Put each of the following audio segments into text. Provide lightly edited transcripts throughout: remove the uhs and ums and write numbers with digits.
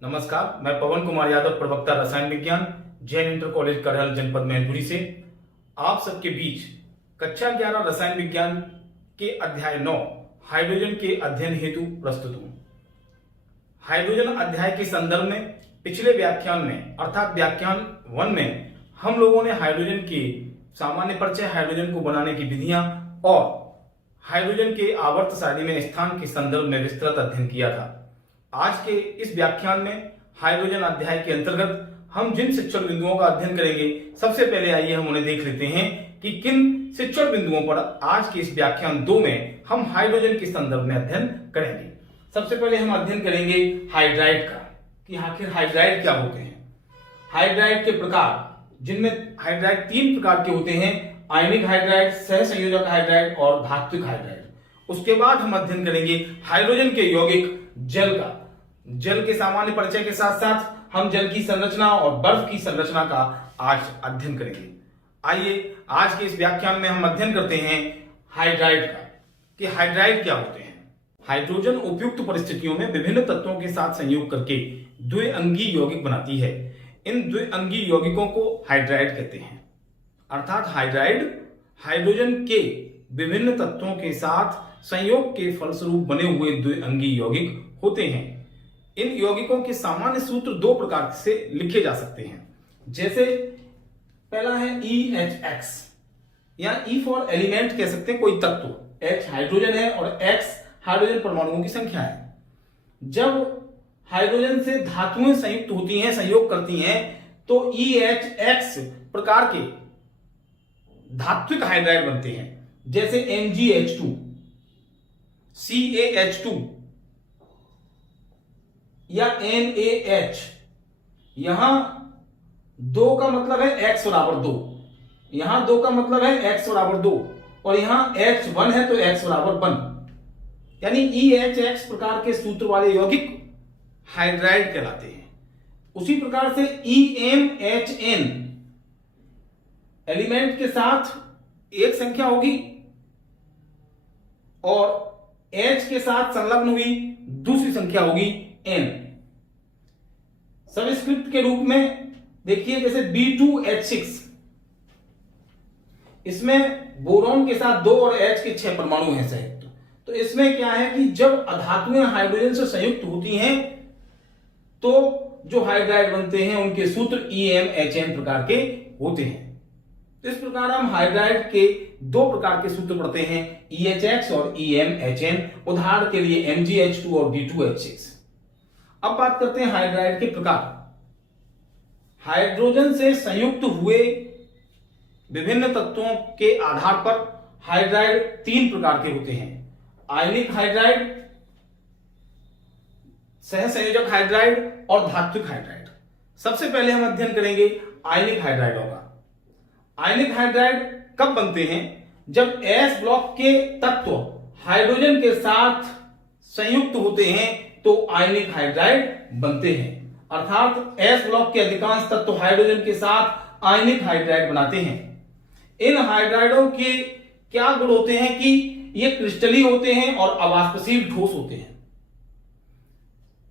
नमस्कार, मैं पवन कुमार यादव, प्रवक्ता रसायन विज्ञान, जैन इंटर कॉलेज करहल, जनपद मैनपुरी से आप सबके बीच कक्षा 11 रसायन विज्ञान के अध्याय 9 हाइड्रोजन के अध्ययन हेतु प्रस्तुत हूं। हाइड्रोजन अध्याय के संदर्भ में पिछले व्याख्यान में अर्थात व्याख्यान 1 में हम लोगों ने हाइड्रोजन के सामान्य परिचय, हाइड्रोजन को बनाने की विधियां और हाइड्रोजन के आवर्त सारणी में स्थान के संदर्भ में विस्तृत अध्ययन किया था। आज के इस व्याख्यान में हाइड्रोजन अध्याय के अंतर्गत हम जिन शिक्षण बिंदुओं का अध्ययन करेंगे, सबसे पहले आइए हम उन्हें देख लेते हैं कि किन शिक्षण बिंदुओं पर आज के इस व्याख्यान 2 में हम हाइड्रोजन के संदर्भ में अध्ययन करेंगे। सबसे पहले हम अध्ययन करेंगे हाइड्राइड का, कि आखिर हाइड्राइड क्या होते हैं। हाइड्राइड के प्रकार, जिनमें हाइड्राइड 3 प्रकार के होते हैं: आयनिक हाइड्राइड, सहसंयोजक हाइड्राइड और धात्विक हाइड्राइड। उसके बाद हम अध्ययन करेंगे हाइड्रोजन के यौगिक जल का। जल के सामान्य परिचय के साथ साथ हम जल की संरचना और बर्फ की संरचना का आज अध्ययन करेंगे। आइए आज के इस व्याख्यान में हम अध्ययन करते हैं हाइड्राइड का, कि हाइड्राइड क्या होते हैं। हाइड्रोजन उपयुक्त परिस्थितियों में विभिन्न तत्वों के साथ संयोग करके द्विअंगी यौगिक बनाती है। इन द्विअंगी यौगिकों को हाइड्राइड कहते हैं। अर्थात हाइड्राइड हाइड्रोजन के विभिन्न तत्वों के साथ संयोग के फलस्वरूप बने हुए द्विअंगी यौगिक होते हैं। इन यौगिकों के सामान्य सूत्र 2 प्रकार से लिखे जा सकते हैं। जैसे पहला है EHX, या E फॉर एलिमेंट कह सकते हैं, कोई तत्व। H हाइड्रोजन है और X हाइड्रोजन परमाणुओं की संख्या है। जब हाइड्रोजन से धातुएं संयुक्त होती हैं, संयोग करती हैं, तो EHX प्रकार के धात्विक हाइड्राइड बनते हैं। जैसे MgH2, CaH2 या NaH। यहां 2 का मतलब है X बराबर 2, यहां 2 का मतलब है X बराबर 2, और यहां H1 है तो X बराबर 1, यानी EHX प्रकार के सूत्र वाले यौगिक हाइड्राइड कहलाते हैं। उसी प्रकार से EMHN एलिमेंट के साथ एक संख्या होगी और H के साथ संलग्न हुई दूसरी संख्या होगी N। सबस्क्रिप्ट के रूप में देखिए, जैसे B2H6, इसमें बोरॉन के साथ 2 और H के 6 परमाणु हैं संयुक्त। तो इसमें क्या है कि जब अधातुएं हाइड्रोजन से संयुक्त होती हैं तो जो हाइड्राइड बनते हैं उनके सूत्र EMHN प्रकार के होते हैं। तो इस प्रकार हम हाइड्राइड के 2 प्रकार के सूत्र पढ़ते हैं, EHX और EMHN। उदाहरण के लिए MgH2 और D2H6। अब बात करते हैं हाइड्राइड के प्रकार। हाइड्रोजन से संयुक्त हुए विभिन्न तत्वों के आधार पर हाइड्राइड 3 प्रकार के होते हैं: आयनिक हाइड्राइड, सहसंयोजक हाइड्राइड और धात्विक हाइड्राइड। सबसे पहले हम अध्ययन करेंगे आयनिक हाइड्राइडों का। आयनिक हाइड्राइड कब बनते हैं? जब S ब्लॉक के तत्व हाइड्रोजन के साथ संयुक्त होते हैं तो आयनिक हाइड्राइड बनते हैं। अर्थात S ब्लॉक के अधिकांश तत्व हाइड्रोजन के साथ आयनिक हाइड्राइड बनाते हैं। इन हाइड्राइडों के क्या गुण होते हैं कि ये क्रिस्टलीय होते हैं और अवाष्पशील ठोस होते हैं।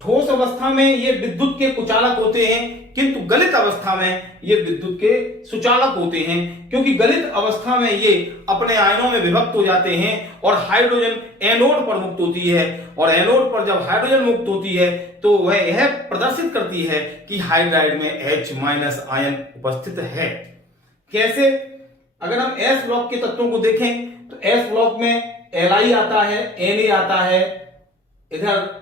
ठोस अवस्था में ये विद्युत के कुचालक होते हैं, किंतु गलित अवस्था में ये विद्युत के सुचालक होते हैं, क्योंकि गलित अवस्था में ये अपने आयनों में विभक्त हो जाते हैं और हाइड्रोजन एनोड पर मुक्त होती है। और एनोड पर जब हाइड्रोजन मुक्त होती है तो वह यह प्रदर्शित करती है कि हाइड्राइड में H- आयन उपस्थित है। कैसे? अगर हम S ब्लॉक के तत्वों को देखें तो S ब्लॉक में Li आता है, Na आता है, इधर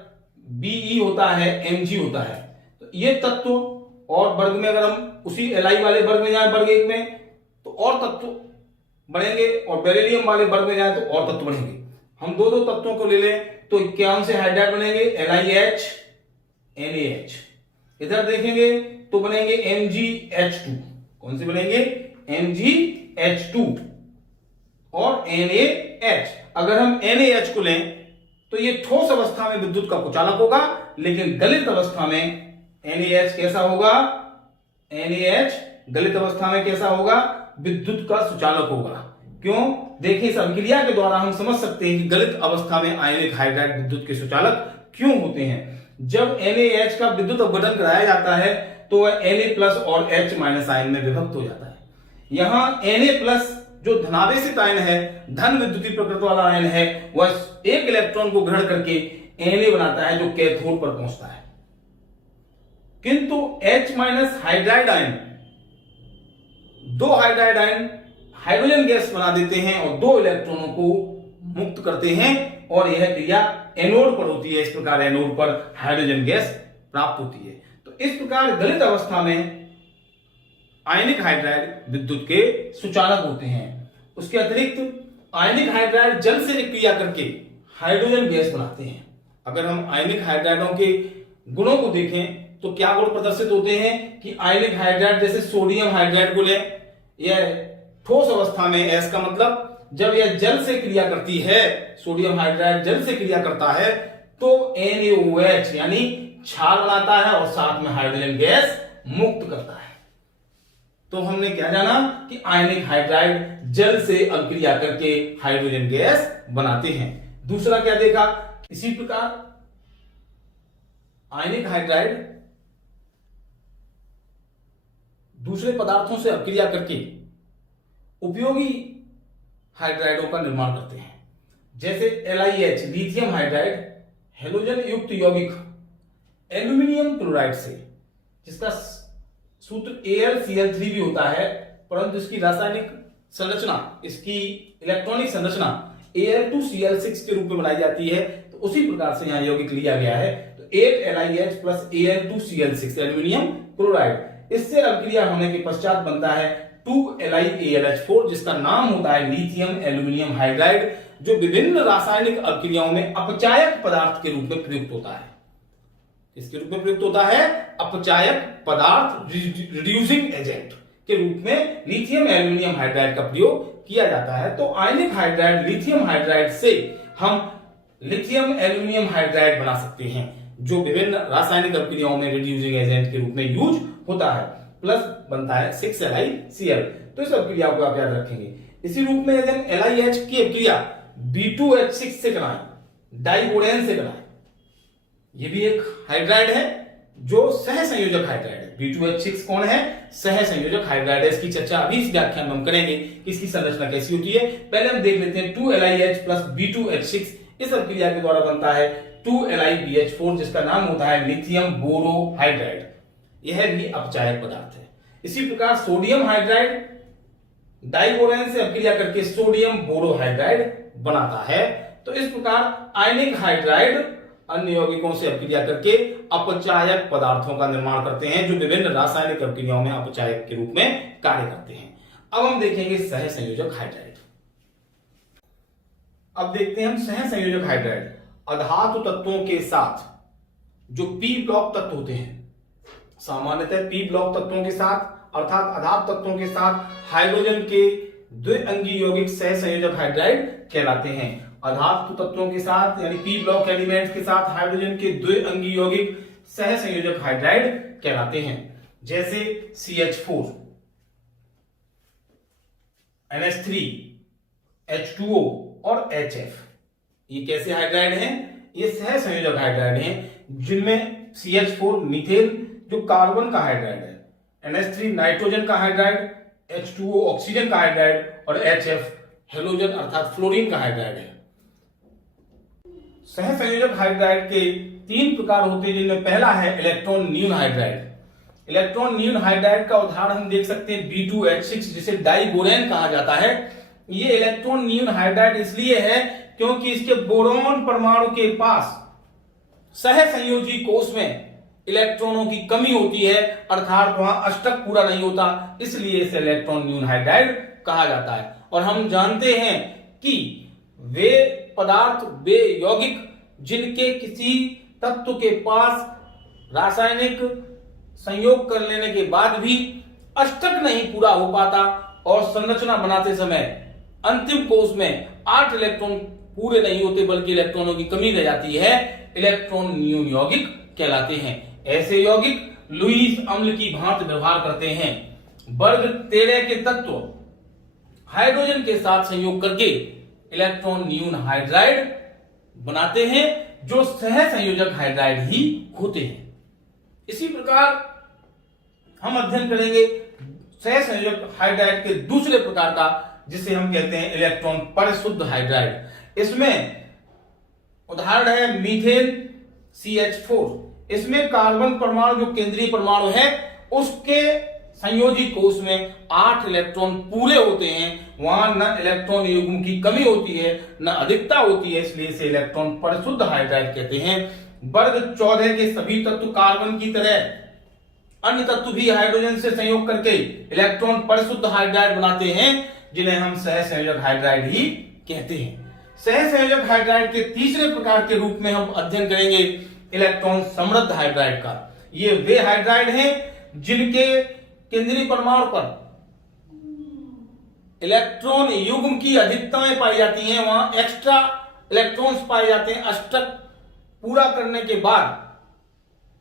Be होता है, Mg होता है। तो ये तत्व, और वर्ग में अगर हम उसी Li वाले वर्ग में जाएं, वर्ग 1 में, तो और तत्व बढ़ेंगे, और बेरिलियम वाले वर्ग में जाएं तो और तत्व बढ़ेंगे। हम दो तत्वों को ले लें तो क्या से हाइड्राइड बनेंगे? LiH, NaH। इधर देखेंगे तो बनेंगे MgH2। कौन से बनेंगे? MgH2 और NaH। अगर हम NaH को लें तो ये ठोस अवस्था में विद्युत का कुचालक होगा, लेकिन गलित अवस्था में NaH कैसा होगा? NaH गलित अवस्था में कैसा होगा? विद्युत का सुचालक होगा। क्यों? देखिए, इस अभिक्रिया के द्वारा हम समझ सकते हैं कि गलित अवस्था में आयनिक हाइड्राइड विद्युत के सुचालक क्यों होते हैं। जब NaH का विद्युत अपघटन कराया जाता है तो वह Na प्लस और H माइनस आयन में विभक्त हो जाता है। यहां Na प्लस जो धनावेशित आयन है, धन विद्युतीय प्रकृति वाला आयन है, वह एक इलेक्ट्रॉन को ग्रहण करके Na बनाता है जो कैथोड पर पहुंचता है। किंतु H माइनस हाइड्राइड आयन, दो हाइड्राइड आयन हाइड्रोजन गैस बना देते हैं और दो इलेक्ट्रॉनों को मुक्त करते हैं और यह क्रिया एनोड पर होती है। इस प्रकार एनोड पर हाइड्रोजन गैस प्राप्त होती है। तो इस प्रकार गलित अवस्था में आयनिक हाइड्राइड विद्युत के सुचालक होते हैं। उसके अतिरिक्त आयनिक हाइड्राइड जल से क्रिया करके हाइड्रोजन गैस बनाते हैं। अगर हम आयनिक हाइड्राइडों के गुणों को देखें तो क्या गुण प्रदर्शित होते हैं कि आयनिक हाइड्राइड जैसे सोडियम हाइड्राइड को लें, यह ठोस अवस्था में, एस का मतलब जब यह जल से क्रिया करती है, सोडियम हाइड्राइड जल से क्रिया करता है तो NaOH यानी क्षार बनाता है और साथ में हाइड्रोजन गैस मुक्त करता है। तो हमने क्या जाना कि आयनिक हाइड्राइड जल से अभिक्रिया करके हाइड्रोजन गैस बनाते हैं। दूसरा क्या देखा, इसी प्रकार आयनिक हाइड्राइड दूसरे पदार्थों से अभिक्रिया करके उपयोगी हाइड्राइडों का निर्माण करते हैं। जैसे LiH लिथियम हाइड्राइड हेलोजन युक्त यौगिक एल्यूमिनियम क्लोराइड से, जिसका सूत्र AlCl3 भी होता है, परंतु इसकी रासायनिक संरचना, इसकी इलेक्ट्रॉनिक संरचना Al2Cl6 के रूप में बनाई जाती है। तो उसी प्रकार से यहां यौगिक लिया गया है। तो 8LiH plus Al2Cl6 aluminium chloride, इससे अभिक्रिया होने के पश्चात बनता है 2LiAlH4, जिसका नाम होता है लिथियम एल्यूमिनियम हाइड्राइड, जो विभिन्न रासायनिक अभिक्रियाओं में अपचायक पदार्थ के रूप में प्रयुक्त होता है। इसके रूप में प्रयुक्त होता है अपचायक पदार्थ, रिड्यूसिंग एजेंट के रूप में लिथियम एल्यूमिनियम हाइड्राइड का प्रयोग किया जाता है। तो आयनिक हाइड्राइड लिथियम हाइड्राइड से हम लिथियम एल्यूमिनियम हाइड्राइड बना सकते हैं, जो विभिन्न रासायनिक अभिक्रियाओं में रिड्यूसिंग एजेंट के रूप में यूज होता है। प्लस बनता है 6LiCl। तो इस अभिक्रिया को आप याद रखेंगे। इसी रूप में यदि LiH की अभिक्रिया B2H6 से कराएं, डाइबोरेन से कराएं, ये भी एक हाइड्राइड है जो सह संयोजक हाइड्राइड है। B2H6 कौन है? सह संयोजक हाइड्राइड है। इसकी चर्चा अभी इस व्याख्यान में हम करेंगे कि इसकी संरचना कैसी होती है। पहले हम देख लेते हैं 2LiH प्लस B2H6, इस अभिक्रिया के द्वारा बनता है 2LiBH4, जिसका नाम होता है लिथियम बोरोहाइड्राइड। यह भी अपचायक पदार्थ है। इसी प्रकार सोडियम हाइड्राइड डाइबोरेन से अभिक्रिया करके सोडियम बोरोहाइड्राइड बनाता है। तो इस प्रकार आयनिक हाइड्राइड अन्य यौगिकों से अभिक्रिया करके अपचायक पदार्थों का निर्माण करते हैं, जो विभिन्न रासायनिक अभिक्रियाओं में अपचायक के रूप में कार्य करते हैं। अब हम देखेंगे सह संयोजक हाइड्राइड। अब देखते हैं हम सह संयोजक हाइड्राइड। अधातु तत्वों के साथ जो पी ब्लॉक तत्व होते हैं, सामान्यतः पी ब्लॉक तत्वों के साथ अर्थात अधातु तत्वों के साथ हाइड्रोजन के द्विअंगी यौगिक सह संयोजक हाइड्राइड कहलाते हैं। अधातु तत्वों के साथ यानी पी ब्लॉक एलिमेंट्स के साथ हाइड्रोजन के द्विअंगी यौगिक सह संयोजक हाइड्राइड कहलाते हैं। जैसे CH4, NH3, H2O और HF, ये कैसे हाइड्राइड हैं? ये सह संयोजक हाइड्राइड हैं, जिनमें CH4 मीथेन जो कार्बन का हाइड्राइड है, NH3 नाइट्रोजन का हाइड्राइड, H2O ऑक्सीजन का हाइड्राइड और HF हेलोजन अर्थात फ्लोरीन का हाइड्राइड है। सह संयोजक हाइड्राइड के 3 प्रकार होते हैं, जिनमें पहला है इलेक्ट्रॉन न्यून हाइड्राइड। इलेक्ट्रॉन न्यून हाइड्राइड का उदाहरण हम देख सकते हैं B2H6, जिसे डाइबोरेन कहा जाता है। ये इलेक्ट्रॉन न्यून हाइड्राइड इसलिए है क्योंकि इसके बोरॉन परमाणु के पास सह संयोजी कोष में इलेक्ट्रॉनों की कमी होती है, अर्थात वहां अष्टक पूरा नहीं होता, इसलिए इसे इलेक्ट्रॉन न्यून हाइड्राइड कहा जाता है। और हम जानते हैं कि वे पदार्थ, वे यौगिक जिनके किसी तत्व के पास रासायनिक संयोग कर लेने के बाद भी अष्टक नहीं पूरा हो पाता और संरचना बनाते समय अंतिम कोष में 8 इलेक्ट्रॉन पूरे नहीं होते बल्कि इलेक्ट्रॉनों की कमी रह जाती है, इलेक्ट्रॉन न्यून यौगिक कहलाते हैं। ऐसे यौगिक लुईस अम्ल की भांति व्यवहार करते हैं। वर्ग 13 के तत्व हाइड्रोजन के साथ संयोग करके इलेक्ट्रॉन न्यून हाइड्राइड बनाते हैं जो सहसंयोजक हाइड्राइड ही होते हैं। इसी प्रकार हम अध्ययन करेंगे सहसंयोजक हाइड्राइड के दूसरे प्रकार का, जिसे हम कहते हैं इलेक्ट्रॉन परिशुद्ध हाइड्राइड। इसमें उदाहरण है मीथेन CH4। इसमें कार्बन परमाणु जो केंद्रीय परमाणु है उसके संयोजी कोष में 8 इलेक्ट्रॉन पूरे होते हैं। वहां न इलेक्ट्रॉन युग्म की कमी होती है न अधिकता होती है, इसलिए इसे इलेक्ट्रॉन परिशुद्ध हाइड्राइड कहते हैं। वर्ग 14 के सभी तत्व कार्बन की तरह अन्य तत्व भी हाइड्रोजन से संयोग करके इलेक्ट्रॉन परिशुद्ध हाइड्राइड बनाते हैं, जिन्हें हम सहसंयोजक हाइड्राइड ही कहते हैं। सहसंयोजक हाइड्राइड के तीसरे प्रकार के रूप में हम अध्ययन करेंगे इलेक्ट्रॉन समृद्ध हाइड्राइड का। ये वे हाइड्राइड हैं जिनके केंद्रीय परमाणु पर इलेक्ट्रॉन युग्म की अधिकताएं पाई जाती हैं, वहां एक्स्ट्रा इलेक्ट्रॉन्स पाए जाते हैं। अष्टक पूरा करने के बाद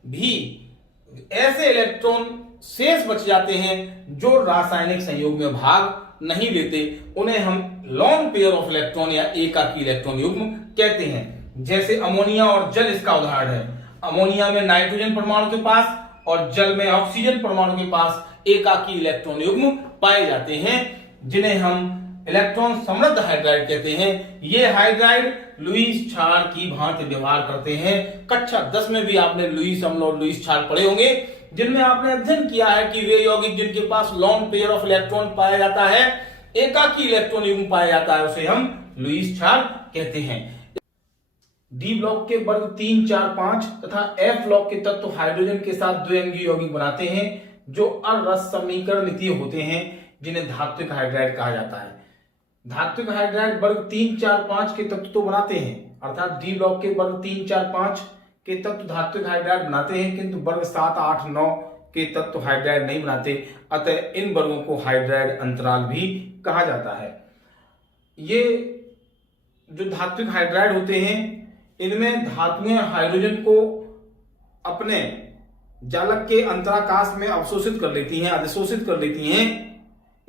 भी ऐसे इलेक्ट्रॉन शेष बच जाते हैं जो रासायनिक संयोग में भाग नहीं लेते। उन्हें हम लॉन पेयर ऑफ इलेक्ट्रॉन या एकाकी इलेक्ट्रॉन युग्म कहते हैं। जैसे अमोनिया और जल इसका उदाहरण है। अमोनिया में नाइट्रोजन परमाणु के पास और जल में ऑक्सीजन परमाणु के पास एकाकी इलेक्ट्रॉन युग्म पाए जाते हैं, जिन्हें हम इलेक्ट्रॉन समृद्ध हाइड्राइड कहते हैं। ये हाइड्राइड लुईस क्षार की भांति व्यवहार करते हैं। कक्षा 10 में भी आपने लुईस अम्ल और लुईस क्षार पढ़े होंगे, जिनमें आपने अध्ययन किया है कि वे यौगिक जिनके पास लॉन पेयर ऑफ इलेक्ट्रॉन पाया जाता है, एकाकी इलेक्ट्रॉन युग्म पाया जाता है, उसे हम लुईस क्षार कहते हैं। डी ब्लॉक के वर्ग 3, 4, 5 तथा एफ ब्लॉक के तत्व हाइड्रोजन के साथ द्विअंगी यौगिक बनाते हैं जो अरसमीकरणितीय होते हैं, जिन्हें धात्विक हाइड्राइड कहा जाता है। धात्विक हाइड्राइड वर्ग 3, 4, 5 के तत्व तो बनाते हैं, अर्थात डी ब्लॉक के वर्ग 3, 4, 5 के तत्व धात्विक हाइड्राइड बनाते हैं, किंतु वर्ग 7, 8, 9 के तत्व हाइड्राइड नहीं बनाते। अतः इन वर्गों को हाइड्राइड अंतराल भी कहा जाता है। ये जो धात्विक हाइड्राइड होते हैं, इनमें धातुएं हाइड्रोजन को अपने जालक के अंतराकाश में अवशोषित कर लेती हैं, अधिशोषित कर लेती हैं,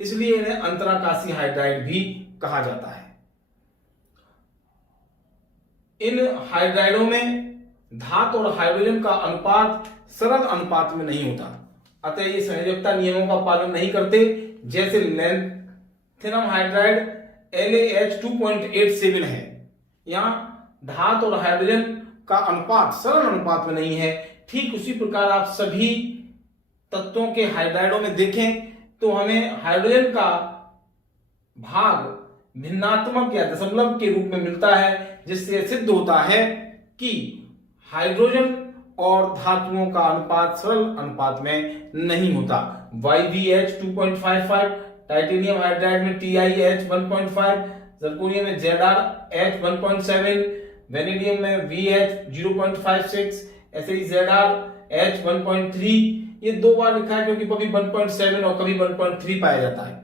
इसलिए इन्हें अंतराकाशीय हाइड्राइड भी कहा जाता है। इन हाइड्राइडों में धातु और हाइड्रोजन का अनुपात सरल अनुपात में नहीं होता, अतः ये संयोजकता नियमों का पालन नहीं करते। जैसे लैंथेनम हाइड्राइड LaH 2.87 है, यहां धातु और हाइड्रोजन का अनुपात सरल अनुपात में नहीं है। ठीक उसी प्रकार आप सभी तत्वों के हाइड्राइडों में देखें तो हमें हाइड्रोजन का भाग भिन्नात्मक या दशमलव के रूप में मिलता है, जिससे सिद्ध होता है कि हाइड्रोजन और धातुओं का अनुपात सरल अनुपात में नहीं होता। YVH 2.55, टाइटेनियम हाइड्राइड में TiH 1.5, जर्कोनियम में ZrH 1.7, वेनेडियम में VH 0.56, ऐसे ही ZrH 1.3। ये 2 बार लिखा है क्योंकि कभी 1.7 और कभी 1.3 पाया जाता है।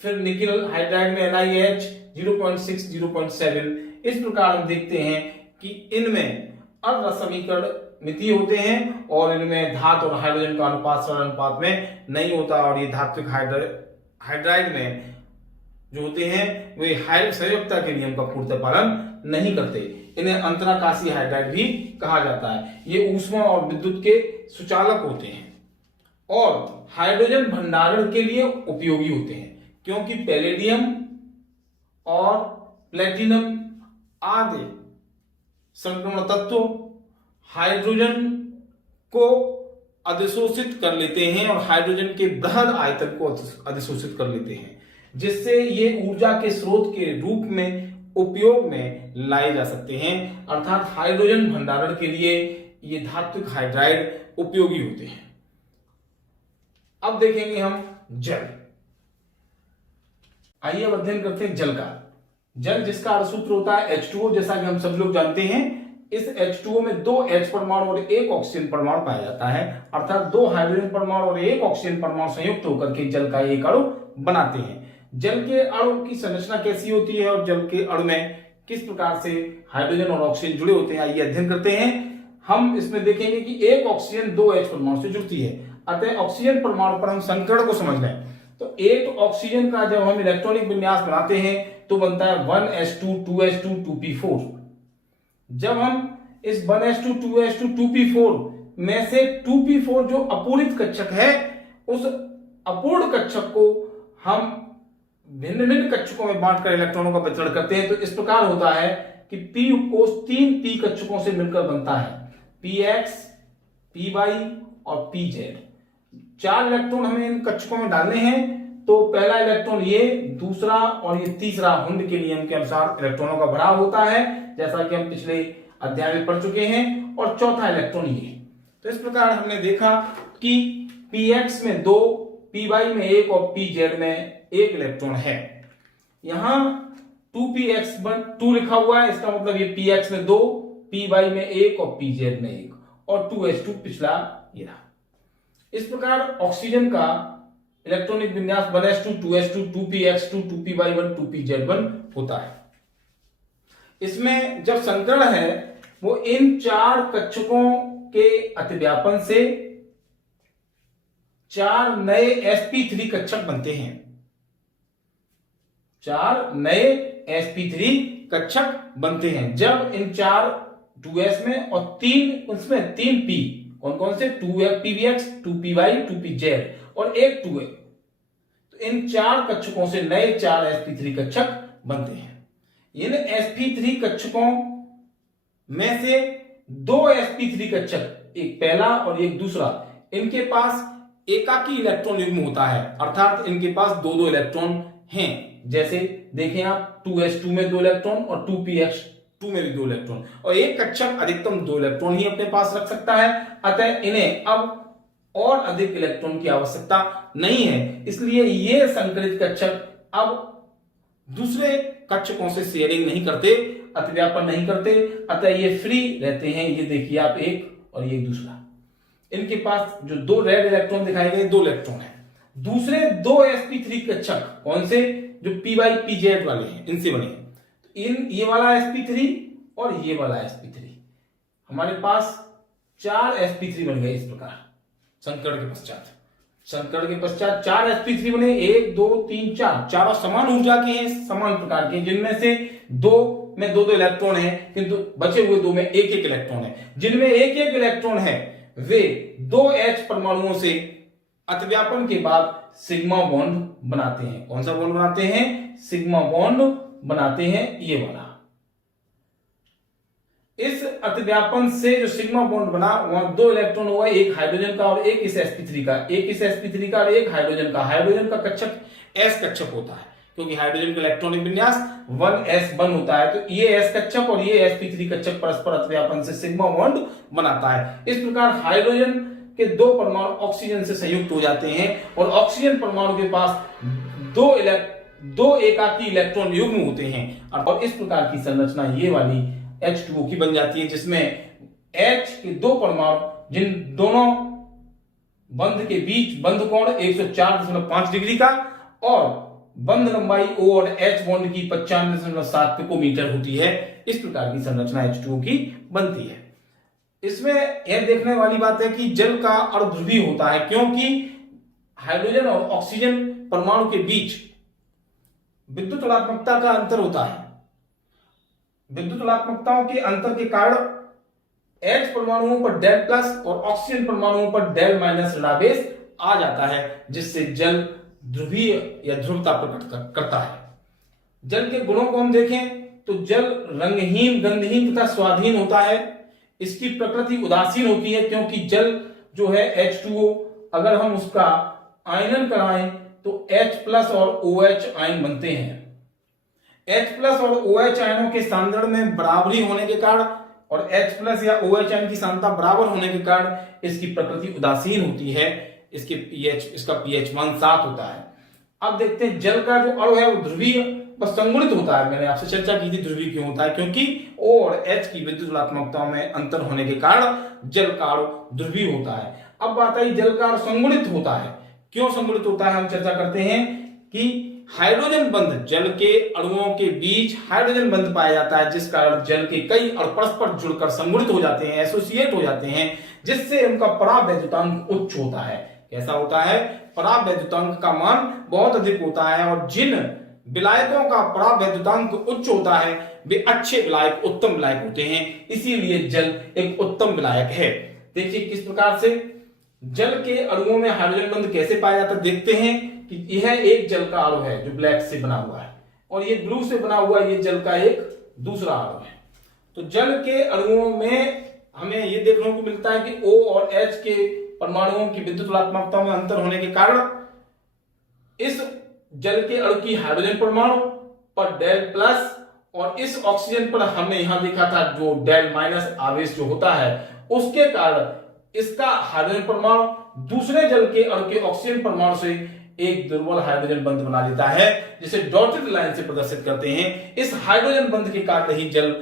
फिर निकेल हाइड्राइड में NiH 0.6, 0.7। इस प्रकार हम देखते हैं कि इनमें अर्धसमीकरणितीय होते हैं और इनमें धातु और हाइड्रोजन का अनुपात सरल अनुपात में नहीं होता। और ये धात्विक हाइड्राइड में जो होते हैं वे संयोजकता के नियम का पूर्णतः पालन नहीं करते। इन्हें अंतराकाशीय हाइड्राइड भी कहा जाता है। ये ऊष्मा और विद्युत के सुचालक होते हैं और हाइड्रोजन भंडारण के लिए उपयोगी होते हैं, क्योंकि पैलेडियम और प्लेटिनम आदि संक्रमण तत्व हाइड्रोजन को अधिशोषित कर लेते हैं और हाइड्रोजन के बृहद आयतन को अधिशोषित कर लेते हैं, जिससे ये ऊर्जा के स्रोत के रूप में उपयोग में लाए जा सकते हैं। अर्थात हाइड्रोजन भंडारण के लिए ये धात्विक हाइड्राइड उपयोगी होते हैं। अब देखेंगे हम जल। आइए अब अध्ययन करते हैं जल का। जल जिसका अर्धसूत्र होता है H2O, जैसा कि हम सब लोग जानते हैं। इस H2O में 2 H परमाणु और 1 ऑक्सीजन परमाणु पाया जाता है, अर्थात 2 हाइड्रोजन परमाणु और 1 ऑक्सीजन परमाणु संयुक्त होकर के जल का एक अणु बनाते हैं। जल के अणु की संरचना कैसी होती है और जल के अणु में किस प्रकार से हाइड्रोजन और ऑक्सीजन जुड़े होते हैं, आइए अध्ययन करते हैं। हम इसमें देखेंगे कि 1 ऑक्सीजन 2 H परमाणु से जुड़ती है, अतः ऑक्सीजन परमाणु पर हम संकरण को समझ लें तो 1 ऑक्सीजन का जब हम इलेक्ट्रॉनिक विन्यास बनाते हैं तो बनता है 1s2 2s2 2p4। जब हम इस 1s2 2s2 2p4 में से 2p4 जो अपूर्णित कक्षक है, उस अपूर्ण कक्षक को हम भिन्न भिन्न कक्षकों में बांटकर इलेक्ट्रॉनों का वितरण करते हैं। तो इस प्रकार होता है कि p कोष 3 p कक्षकों से मिलकर बनता है, px, py और pz। 4 इलेक्ट्रॉन हमें इन कक्षकों में डालने हैं। तो पहला इलेक्ट्रॉन ये, दूसरा और ये तीसरा हुंड के नियम के अनुसार इलेक्ट्रॉनों का भराव होता है, जैसा कि हम पिछले अध्याय में पढ़ चुके हैं। और चौथा इलेक्ट्रॉन ये। तो इस प्रकार हमने देखा कि px में 2, py में 1 और pz में 1 इलेक्ट्रॉन है। यहां 2px2 लिखा हुआ है, इसका मतलब ये px में 2, py में 1 और pz में 1 और 2s2 पिछला ये रहा। इस प्रकार ऑक्सीजन का इलेक्ट्रॉनिक विन्यास 1s2 2s2 2px2 2py1 2pz1 होता है। इसमें जब संकरण है वो इन 4 कक्षकों के अतिव्यापन से 4 नए sp3 कक्षक बनते हैं। 4 नए sp3 कक्षक बनते हैं जब इन 4 2s में और 3 उसमें 3 p, कौन कौन से, 2px 2py 2pz और 1 2a। तो इन 4 कक्षकों से नए 4 sp3 कक्षक बनते हैं। इन sp3 कक्षकों में से 2 sp3 कक्षक, एक पहला और एक दूसरा, इनके पास एकाकी इलेक्ट्रॉन युग्म होता है, अर्थात इनके पास 2-2 इलेक्ट्रॉन हैं। जैसे देखें आप 2s2 में 2 इलेक्ट्रॉन और 2px2 में भी 2 इलेक्ट्रॉन, और एक कक्षक अधिकतम 2 इलेक्ट्रॉन ही अपने पास रख सकता है। अतः इन्हें अब और अधिक इलेक्ट्रॉन की आवश्यकता नहीं है, इसलिए ये संकरित कक्षक अब दूसरे कक्षकों से शेयरिंग नहीं करते, अतिव्यापन नहीं करते, अतः ये फ्री रहते हैं। ये देखिए आप, एक और ये दूसरा, इनके पास जो 2 रेड इलेक्ट्रॉन दिखाए गए 2 इलेक्ट्रॉन है। दूसरे 2 sp3 कक्षक कौन से, जो py pz वाले हैं, इनसे बने हैं। ये वाला sp3 और ये वाला sp3, हमारे पास 4 sp3 बन गए। इस प्रकार संकरण के पश्चात 4 sp3 बने, 1 2 3 4, चारों समान ऊर्जा के हैं, समान प्रकार के, जिनमें से 2 में 2-2 इलेक्ट्रॉन है, किंतु बचे हुए 2 में 1-1 इलेक्ट्रॉन है। जिनमें 1-1 इलेक्ट्रॉन है वे 2 H परमाणुओं से अतिव्यापन के बाद सिग्मा बॉन्ड बनाते हैं। कौन सा बॉन्ड बनाते हैं, सिग्मा बॉन्ड बनाते हैं, ये वाला। इस अतिव्यापन से जो सिग्मा बॉन्ड बना, वहां 2 इलेक्ट्रॉन हुआ, एक हाइड्रोजन का और एक इस sp3 का, एक इस sp3 का और एक हाइड्रोजन का। हाइड्रोजन का कक्षक s कक्षक होता है, क्योंकि हाइड्रोजन का इलेक्ट्रॉनिक विन्यास 1s1 होता है। तो ये s कक्षक और ये sp3 कक्षक परस्पर अतिव्यापन से सिग्मा बॉन्ड बनाता है। इस प्रकार हाइड्रोजन के 2 परमाणु ऑक्सीजन से संयुक्त हो जाते हैं और ऑक्सीजन परमाणु के पास 2 एकाकी इलेक्ट्रॉन युग्म होते हैं, और इस प्रकार की संरचना ये वाली H2O की बन जाती है, जिसमें H के 2 परमाणु, जिन दोनों बंध के बीच बंध कोण 104.5 डिग्री का और बंध लंबाई O और H बॉन्ड की 95.7 पिकोमीटर होती है। इस प्रकार की संरचना H2O की बनती है। इसमें यह देखने वाली बात है कि जल का अर्धध्रुवीय होता है, क्योंकि हाइड्रोजन और ऑक्सीजन परमाणु के बीच विद्युत ऋणात्मकता का अंतर होता है। विद्युत ऋणात्मकताओं के अंतर के कारण H परमाणुओं पर डेल प्लस और ऑक्सीजन परमाणुओं पर डेल माइनस ऋणावेश आ जाता है, जिससे जल ध्रुवीय या ध्रुवता प्रकट करता है। जल के गुणों को हम देखें तो जल रंगहीन, गंधहीन तथा स्वादहीन होता है। इसकी प्रकृति उदासीन होती है, क्योंकि जल जो है H2O, अगर हम उसका आयनन कराएं तो H प्लस और OH आयन बनते हैं। H प्लस और OH आयनों के सांद्रण में बराबरी होने के कारण और H प्लस या OH आयन की सांद्रता बराबर होने के कारण इसकी प्रकृति उदासीन होती है। इसका pH 7 होता है। अब देखते हैं जल का जो अणु है वो ध्रुवीय व संगुणित होता है। मैंने आपसे चर्चा की थी ध्रुवीय क्यों होता है, क्योंकि O और H की विद्युत ऋणात्मकताओं में अंतर होने के कारण जल का अणु ध्रुवीय होता है। अब बात आई जल का अणु संगुणित होता है। क्यों संगुणित होता है, हम चर्चा करते हैं कि हाइड्रोजन बंध, जल के अणुओं के बीच हाइड्रोजन बंध पाया जाता है, जिस कारण जल के कई अणु परस्पर जुड़कर संगुणित हो जाते हैं, एसोसिएट हो जाते हैं, जिससे उनका परावैद्युतांक उच्च होता है। कैसा होता है, परावैद्युतांक का मान बहुत अधिक होता है, और जिन विलायकों का परावैद्युतांक उच्च होता है वे अच्छे विलायक, उत्तम विलायक होते हैं, इसीलिए जल एक उत्तम विलायक है। देखिए किस प्रकार से जल के अणुओं में हाइड्रोजन बंध कैसे पाया जाता है। देखते हैं कि यह एक जल का अणु है जो ब्लैक से बना हुआ है, और ये ब्लू से बना हुआ ये जल का एक दूसरा अणु है। तो जल के अणुओं में हमें ये देखने को मिलता है कि O और H के परमाणुओं की विद्युत ऋणात्मकता में अंतर होने के कारण इस जल के अणु की हाइड्रोजन परमाणु पर डेल प्लस, और इस ऑक्सीजन पर हमने यहां देखा था जो डेल माइनस आवेश जो होता है, उसके कारण इसका हाइड्रोजन परमाणु दूसरे जल के अणु के ऑक्सीजन परमाणु से एक दुर्बल हाइड्रोजन बंध बना लेता है, जिसे डॉटेड लाइन से प्रदर्शित करते हैं। इस हाइड्रोजन बंध के कारण ही जल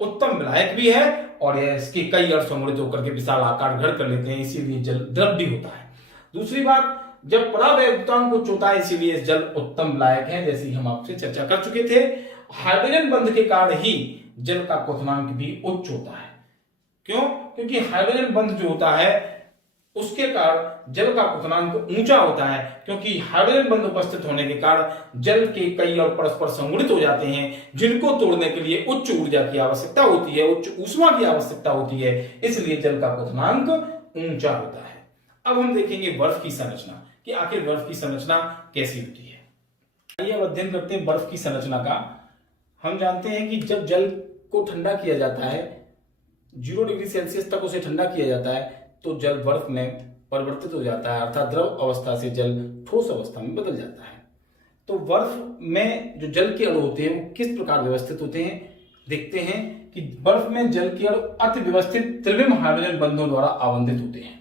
उत्तम विलायक भी है, और यह इसके कई अणु समूहित होकर के विशाल आकार ग्रहण कर लेते हैं, इसीलिए जल द्रव भी होता है। दूसरी बात, जब परावैद्युतांक उच्च होता है, इसीलिए जल उत्तम विलायक है, जैसे हम आपसे चर्चा कर चुके थे। हाइड्रोजन बंध के कारण ही जल का क्वथनांक भी उच्च होता है। क्यों? क्योंकि हाइड्रोजन बंध जो होता है उसके कारण जल का क्वथनांक ऊंचा होता है, क्योंकि हाइड्रोजन बंध उपस्थित होने के कारण जल के कई और परस्पर संगुणित हो जाते हैं, जिनको तोड़ने के लिए उच्च ऊर्जा की आवश्यकता होती है, उच्च ऊष्मा की आवश्यकता होती है, इसलिए जल का क्वथनांक ऊंचा होता है। अब हम देखेंगे बर्फ की संरचना, कि आखिर बर्फ की संरचना कैसी होती है। आइए अब अध्ययन करते हैं बर्फ की संरचना का। हम जानते हैं कि जब जल को ठंडा किया जाता है, 0 डिग्री सेल्सियस तक उसे ठंडा किया जाता है, तो जल बर्फ में परिवर्तित हो जाता है, अर्थात द्रव अवस्था से जल ठोस अवस्था में बदल जाता है। तो बर्फ में जो जल के अणु होते हैं वो किस प्रकार व्यवस्थित होते हैं, देखते हैं कि बर्फ में जल के अणु अति व्यवस्थित त्रिविम हाइड्रोजन बंधों द्वारा आवंटित होते हैं।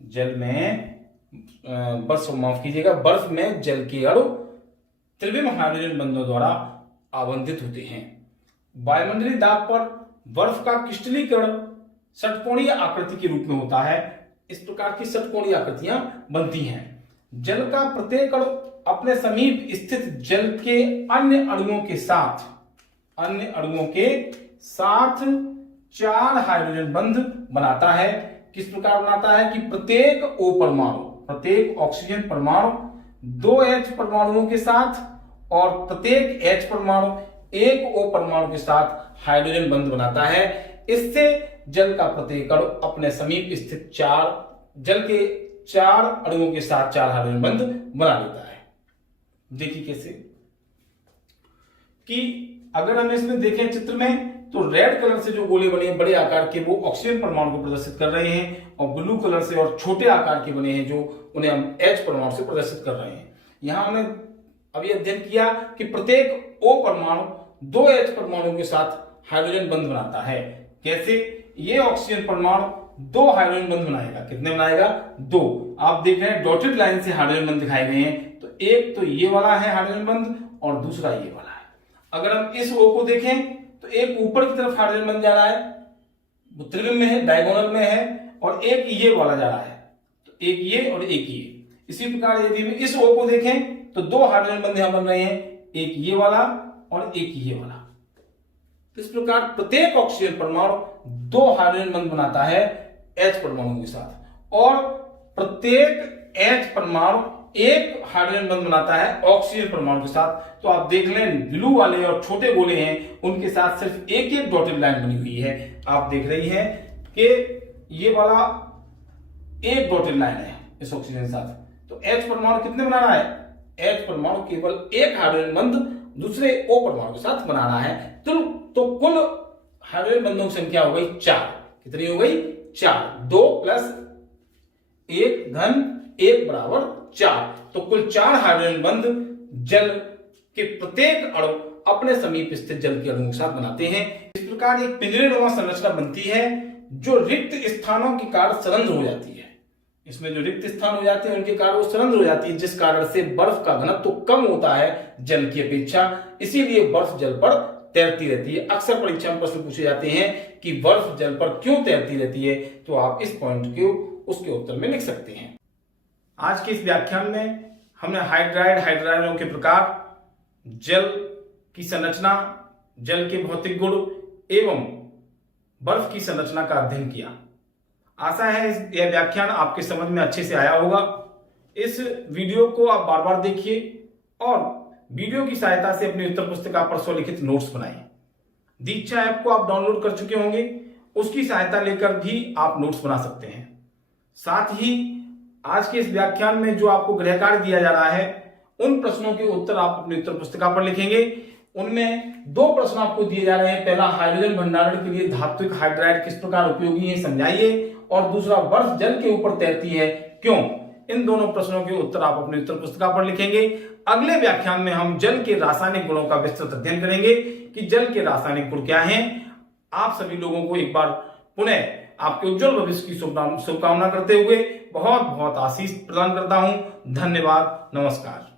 जल में माफ कीजिएगा, बर्फ में जल के अणु त्रिविम हाइड्रोजन बंधों द्वारा आवंटित होते हैं। वायुमंडलीय दाब पर बर्फ का क्रिस्टलीकरण षटकोणीय आकृति के रूप में होता है। इस प्रकार की षटकोणीय आकृतियां बनती हैं। जल का प्रत्येक अणु अपने समीप स्थित जल के अन्य अणुओं के साथ 4 हाइड्रोजन बंध बनाता है। किस प्रकार बनाता है कि प्रत्येक O परमाणु, प्रत्येक ऑक्सीजन परमाणु 2 H परमाणुओं के साथ और प्रत्येक H परमाणु 1 O परमाणु के साथ हाइड्रोजन बंध बनाता है। इससे जल का प्रत्येक अणु अपने समीप स्थित जल के 4 अणुओं के साथ 4 हाइड्रोजन बंध बना लेता है। देखिए कैसे कि अगर हम इसमें देखें चित्र में, तो रेड कलर से जो गोले बने हैं बड़े आकार के, वो ऑक्सीजन परमाणु को प्रदर्शित कर रहे हैं, और ब्लू कलर से और छोटे आकार के बने हैं जो उन्हें हम H परमाणु से प्रदर्शित कर रहे हैं। यहां हमने अभी अध्ययन किया कि प्रत्येक O परमाणु 2 H परमाणु के साथ हाइड्रोजन बंध बनाता है। कैसे? ये ऑक्सीजन परमाणु 2 हाइड्रोजन बंध बनाएगा। कितने बनाएगा? 2। आप देख रहे हैं डॉटेड लाइन से हाइड्रोजन बंध दिखाए गए हैं, तो एक तो ये वाला है हाइड्रोजन बंध और दूसरा ये वाला है। अगर हम इस O को देखें तो एक ऊपर की तरफ हाइड्रोजन बंध जा रहा है, वो त्रिविम में है, डायगोनल में है, और एक ये वाला जा रहा है, तो एक ये और एक ये। इसी प्रकार यदि हम इस O को देखें तो 2 हाइड्रोजन बंध यहां बन रहे हैं, एक ये वाला और एक ये वाला। इस प्रकार प्रत्येक ऑक्सीजन परमाणु 2 हाइड्रोजन बंध बनाता है H परमाणु के साथ, और प्रत्येक H परमाणु 1 हाइड्रोजन बंध बनाता है ऑक्सीजन परमाणु के साथ। तो आप देख लें ब्लू वाले और छोटे गोले हैं, उनके साथ सिर्फ एक डॉटेड लाइन बनी हुई है। आप देख रही हैं कि ये वाला एक डॉटेड लाइन है इस ऑक्सीजन के साथ। तो H परमाणु कितने बना रहा है? H परमाणु केवल 1 हाइड्रोजन बंध दूसरे O परमाणु के साथ बना रहा है। तो कुल हाइड्रोजन बंधों की संख्या हो गई 4। कितनी हो गई? 4। 2 + 1 धन 1 बराबर 4। तो कुल 4 हाइड्रोजन बंध जल के प्रत्येक अणु अपने समीप स्थित जल के अणुओं के साथ बनाते हैं। इस प्रकार एक पिंजरेनुमा संरचना बनती है जो रिक्त स्थानों के कारण संरंध्र हो जाती है। इसमें जो रिक्त स्थान हो जाते हैं उनके कारण वो संरंध्र हो जाती है, जिस कारण से बर्फ का घनत्व तो कम होता है जल की अपेक्षा। इसीलिए बर्फ जल पर तैरती रहती है। अक्सर परीक्षा में प्रश्न पूछे जाते हैं कि बर्फ जल पर क्यों तैरती रहती है, तो आप इस पॉइंट को उसके उत्तर में लिख सकते हैं। आज के इस व्याख्यान में हमने हाइड्राइडों के प्रकार, जल की संरचना, जल के भौतिक गुण एवं बर्फ की संरचना का अध्ययन किया। आशा है यह व्याख्यान आपके समझ में अच्छे से आया होगा। इस वीडियो को आप बार बार देखिए और वीडियो की सहायता से अपनी उत्तर पुस्तिका पर स्वलिखित नोट्स बनाएं। दीक्षा ऐप को आप डाउनलोड कर चुके होंगे, उसकी सहायता लेकर भी आप नोट्स बना सकते हैं। साथ ही आज के इस व्याख्यान में जो आपको गृह कार्य दिया जा रहा है, उन प्रश्नों के उत्तर आप अपनी उत्तर पुस्तिका पर लिखेंगे। उनमें 2 प्रश्न आपको दिए जा रहे हैं। पहला, हाइड्रोजन भंडारण के लिए धात्विक हाइड्राइड किस प्रकार उपयोगी है समझाइए, और दूसरा, बर्फ जल के ऊपर तैरती है क्यों। इन दोनों प्रश्नों के उत्तर आप अपनी उत्तर पुस्तिका पर लिखेंगे। अगले व्याख्यान में हम जल के रासायनिक गुणों का विस्तृत अध्ययन करेंगे कि जल के रासायनिक गुण क्या हैं। आप सभी लोगों को एक बार पुनः आपके उज्जवल भविष्य की शुभकामना करते हुए बहुत बहुत आशीष प्रदान करता हूं। धन्यवाद, नमस्कार।